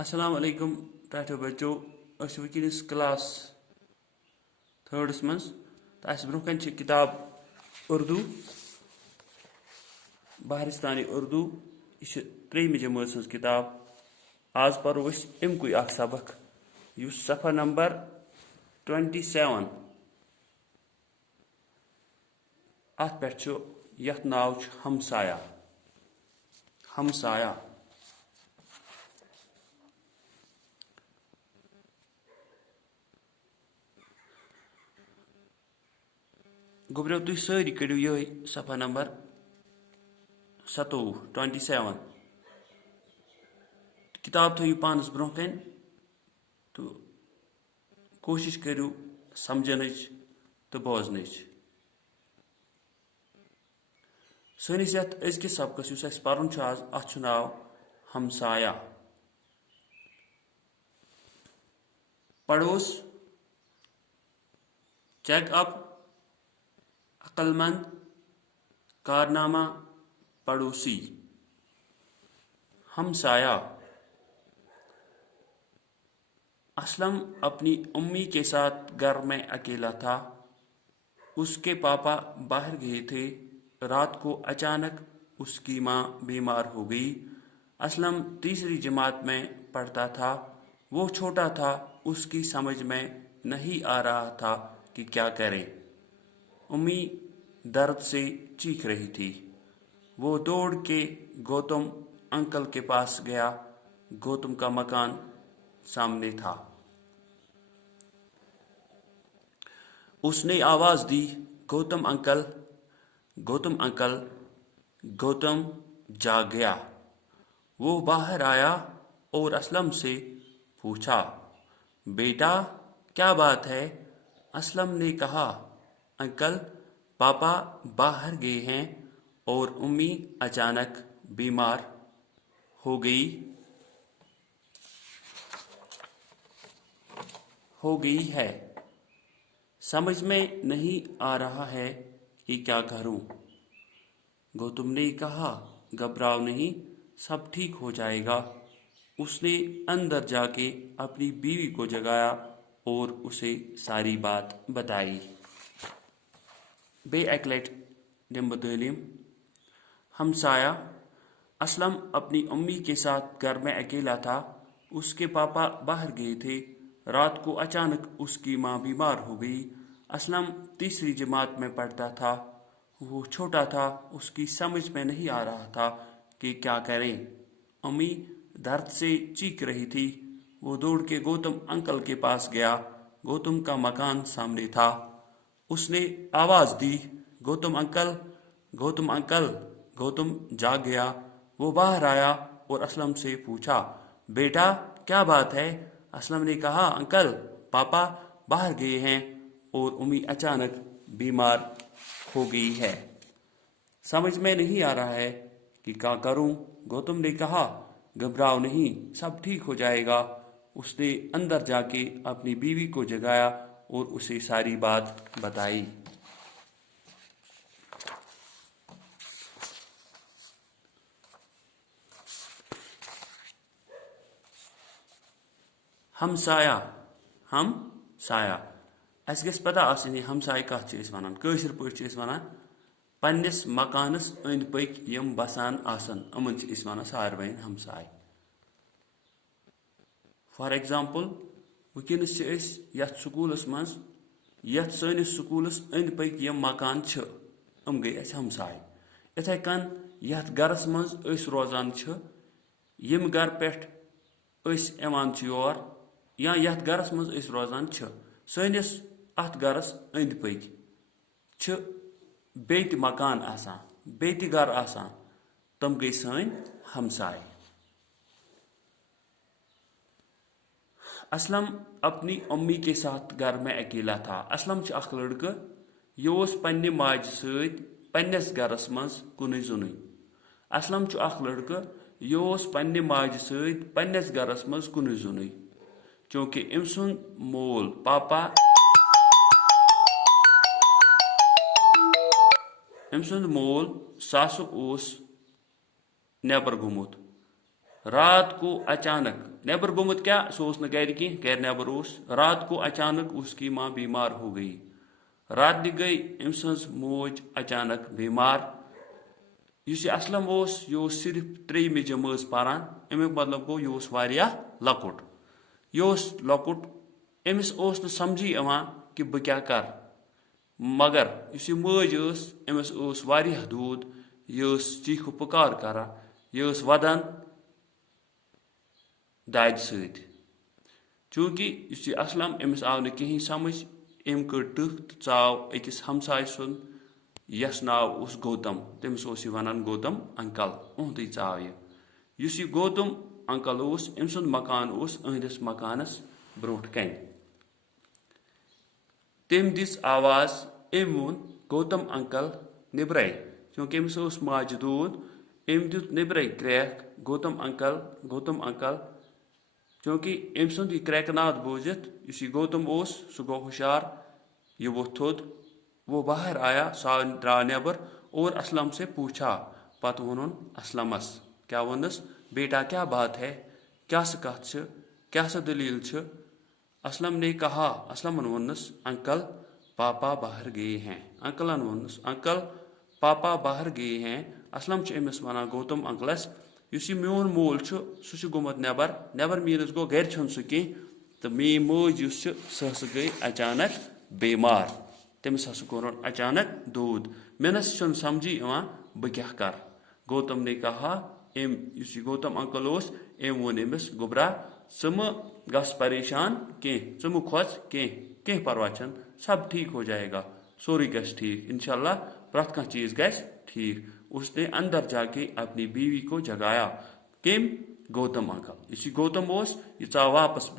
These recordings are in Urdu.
السلام علیکم ٹاٹھو بچو ونکس کلاس تھرڈس مز تو اس برو کن کتاب اردو بہرستانی اردو یہ تریم جماعت سن کتاب آج پرو امکے اخ سبق اس صفحہ نمبر 27 ات پہ یت ناو ہمسایہ ہمسایہ گوبرو تھی ساری کڑو یہ صفحہ نمبر 27 کتاب تھو پانس برو کن تو کوشش کرو سمجھنچ تو بوزنچ سنس یت ازکس سبقس اس پرن آز ات ناو ہمسایہ پڑوس چیک اپ عقل مند کارنامہ پڑوسی ہمسایہ اسلم اپنی امی کے ساتھ گھر میں اکیلا تھا. اس کے پاپا باہر گئے تھے. رات کو اچانک اس کی ماں بیمار ہو گئی. اسلم تیسری جماعت میں پڑھتا تھا. وہ چھوٹا تھا. اس کی سمجھ میں نہیں آ رہا تھا کہ کیا کرے. امی درد سے چیخ رہی تھی. وہ دوڑ کے گوتم انکل کے پاس گیا. گوتم کا مکان سامنے تھا. اس نے آواز دی، گوتم انکل، گوتم انکل. گوتم جاگ گیا. وہ باہر آیا اور اسلم سے پوچھا، بیٹا کیا بات ہے؟ اسلم نے کہا، انکل پاپا باہر گئے ہیں اور امی اچانک بیمار ہو گئی ہے. سمجھ میں نہیں آ رہا ہے کہ کیا کروں. گوتم نے کہا، گھبراؤ نہیں، سب ٹھیک ہو جائے گا. اس نے اندر جا کے اپنی بیوی کو جگایا اور اسے ساری بات بتائی. بے اک لٹ دم تعلیم. ہمسایہ. اسلم اپنی امی کے ساتھ گھر میں اکیلا تھا. اس کے پاپا باہر گئے تھے. رات کو اچانک اس کی ماں بیمار ہو گئی. اسلم تیسری جماعت میں پڑھتا تھا. وہ چھوٹا تھا. اس کی سمجھ میں نہیں آ رہا تھا کہ کیا کرے. امی درد سے چیخ رہی تھی. وہ دوڑ کے گوتم انکل کے پاس گیا. گوتم کا مکان سامنے تھا. اس نے آواز دی، گوتم انکل، گوتم انکل. گوتم جاگ گیا. وہ باہر آیا اور اسلم سے پوچھا، بیٹا کیا بات ہے؟ اسلم نے کہا، انکل پاپا باہر گئے ہیں اور امی اچانک بیمار ہو گئی ہے. سمجھ میں نہیں آ رہا ہے کہ کیا کروں. گوتم نے کہا، گھبراؤ نہیں، سب ٹھیک ہو جائے گا. اس نے اندر جا کے اپنی بیوی کو جگایا اور اسے ساری بات بتائی. ہمسایہ. ہم سایہ. اس گژھِ پتہ آسٕنۍ ہمسایہِ کتھ چھِ أسۍ وَنان. کٲشِر پٲٹھۍ چھِ أسۍ وَنان پننِس مکانس أنٛدۍ پٔکۍ یِم بسان آسن یِمن چھِ أسۍ وَنان ساروین ہمساے. فار ایگزامپل ونکیٚنس چھِ أسۍ یتھ سکوٗلس منٛز، یتھ سٲنِس سکوٗلس أنٛدۍ پٔکۍ یِم مکان چھِ یِم گٔے اَسہِ ہمساے. یِتھے کٔنۍ یتھ گرس منٛز أسۍ روزان چھِ، ییٚمہِ گرٕ پٮ۪ٹھ أسۍ یِوان چھِ یور یا یتھ گرس منٛز أسۍ روزان چھِ، سٲنِس اتھ گرس أنٛدۍ پٔکۍ چھِ بیٚیہِ تہِ مکان آسان، بیٚیہِ تہِ گرٕ آسان. تِم گٔے سٲنۍ ہمساے. اسلم اپنی امی کے ساتھ گھر میں اکیلا تھا. اسلم چھ اخ لڑکہٕ. یہِ اوس پننہِ ماجہِ سۭتۍ پننِس گرس منٛز کُنُے زوٚنُے. اسلم چھ اخ لڑکہٕ. یہِ اوس پننہِ ماجہِ سۭتۍ پننِس گرس منٛز کُنُے زوٚنُے. چوٗنٛکہِ أمۍ سُنٛد مول پاپا أمۍ سُنٛد مول سُہ ہسا اوس نٮ۪بر گوٚمُت رات کو اچانک نیبر گومت کیا سو گر کی گر نیبر رات کو اچانک اس کی ماں بیمار ہو گئی رات گئی ام سز موج اچانک بیمار اس یہ اسلم یہ صرف تریمہ جماعت پران امیک مطلب گو یہ لکٹ یہ لکٹ امس سمجھی کہ بہ کیا کر مگر اس یہ ماج امس دود یہ چیخ و پکار کران یہ ودان داد ست چونکہ اس یہ اسلم امس آو کہیں سمجھ ام کر ٹک تو ژاو اکس ہمسائے سن یس ناو اس گوتم تمس یہ ونان گوتم انکل اہدی ژاو یہ گوتم انکل ام سند مکان اہندس مکانس بروٹ کن تم دس آواز ام وون گوتم انکل نبرے چونکہ امس ماجہ دود ام دیت نبرے کریک گوتم انکل چونکہ ام سند یہ کریک ناد بوزت اس گوتم سہ گو ہوشیار یہ ووت تھود وہ باہر آیا سا درا نیبر اور اسلم سے پوچھا پتہ ونن اسلمس کیا ونس بیٹا کیا بات ہے کیا سا کت کیا سا دلیل اسلم نے کہا اسلمن ونس انکل پاپا باہر گئے ہیں انکلن ونس انکل پاپا باہر گئے ہیں اسلم امس ونان گوتم انکلس اس میون مول سہ گومت نیبر مینس گو گر چھ سہ کی تو مین موج سہ گئی اچانک بیمار تمس ہسا کور اچانک دود مینس چھ سمجھی بہ کیا کر گوتم نے کہا اس گوتم انکل ام وون امس گوبرا ژٕ مہ گژھ پریشان کی ژٕ مہ کھوژ کی پرواہ چھن سب ٹھیک ہو جائے گا سوری گژھِ ٹھیک انشاءاللہ پرت کانٛہہ چیز گژھِ ٹھیک اس نے اندر جا کے اپنی بیوی کو جگایا کم گوتم انکل اس گوتم یہ ژاو واپس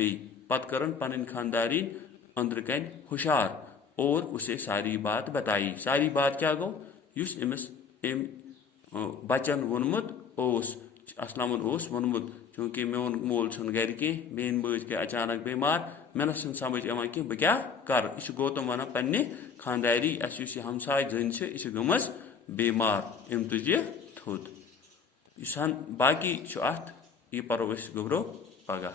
پتہ کرن پنن خاندارین اندر کن ہوشیار اور اسے ساری بات بتائی ساری بات کیا گو اس امس ام بچن وونمت اسلمن وونمت چونکہ میون مول چھن گر کی مین ماج گئی اچانک بیمار مینس چھن سمجھ کہ بہ کیا کر یہ گوتم ونان پنہ خانداری اس ہمسائے زن یہ گمس بیمار ام تج یہ تھود یہ باقی ات یہ پرو گوبرو پگہ